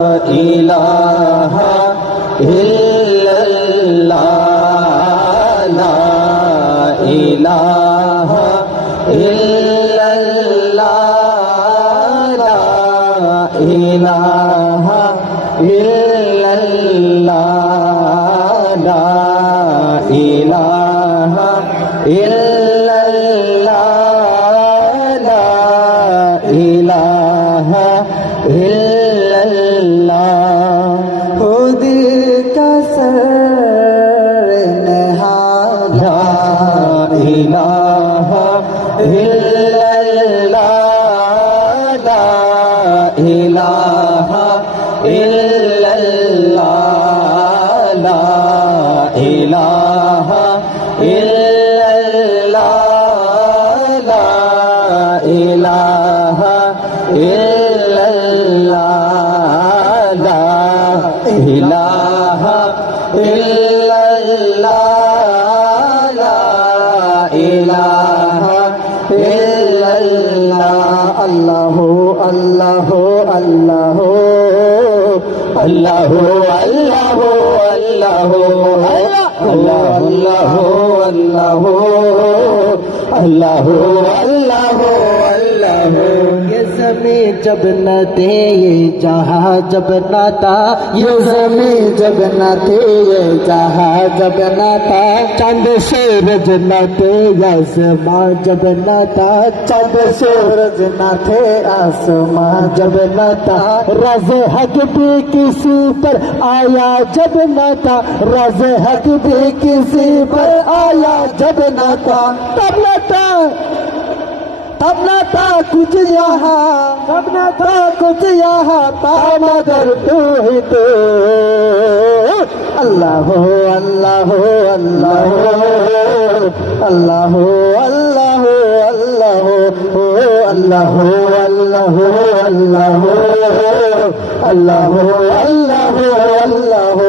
ইলাহা ইল্লাল্লাহ লা ইলাহা ইল্লাল্লাহ লা ইলাহা ইল্লাল্লাহ লা ইলাহা ইল্লাল্লাহ লা ইলাহা ইল্লাল্লাহ খুদ का सरनेहाला इलाहा इल्लल्लाह ला इलाहा इल्लल्लाह ला इलाहा इल्लल्लाह ला इलाहा इल्लल्लाह ला इलाहा इल्लल्लाह ला इलाहा इल्लल्लाह अल्लाहु अल्लाहु अल्लाहु अल्लाहु अल्लाहु अल्लाहु अल्लाहु अल्लाहु अल्लाहु अल्लाहु अल्लाहु ये ज़मीं जब न थे ये जहाँ जब न था ये ज़मीं जब न थे ये जहाँ जब न था चांद सूरज न थे आसमां जब न था चांद सूरज न थे आसमां जब न था रज़ हक भी किसी पर आया जब न था रज़ हक भी किसी पर आया जब न था तब न था कुछ यहाँ तब न था कुछ यहाँ था मगर तू ही तो अल्लाह अल्लाह अल्लाह अल्लाह अल्लाह अल्लाह अल्लाह अल्लाह अल्लाह अल्लाह अल्लाह अल्लाह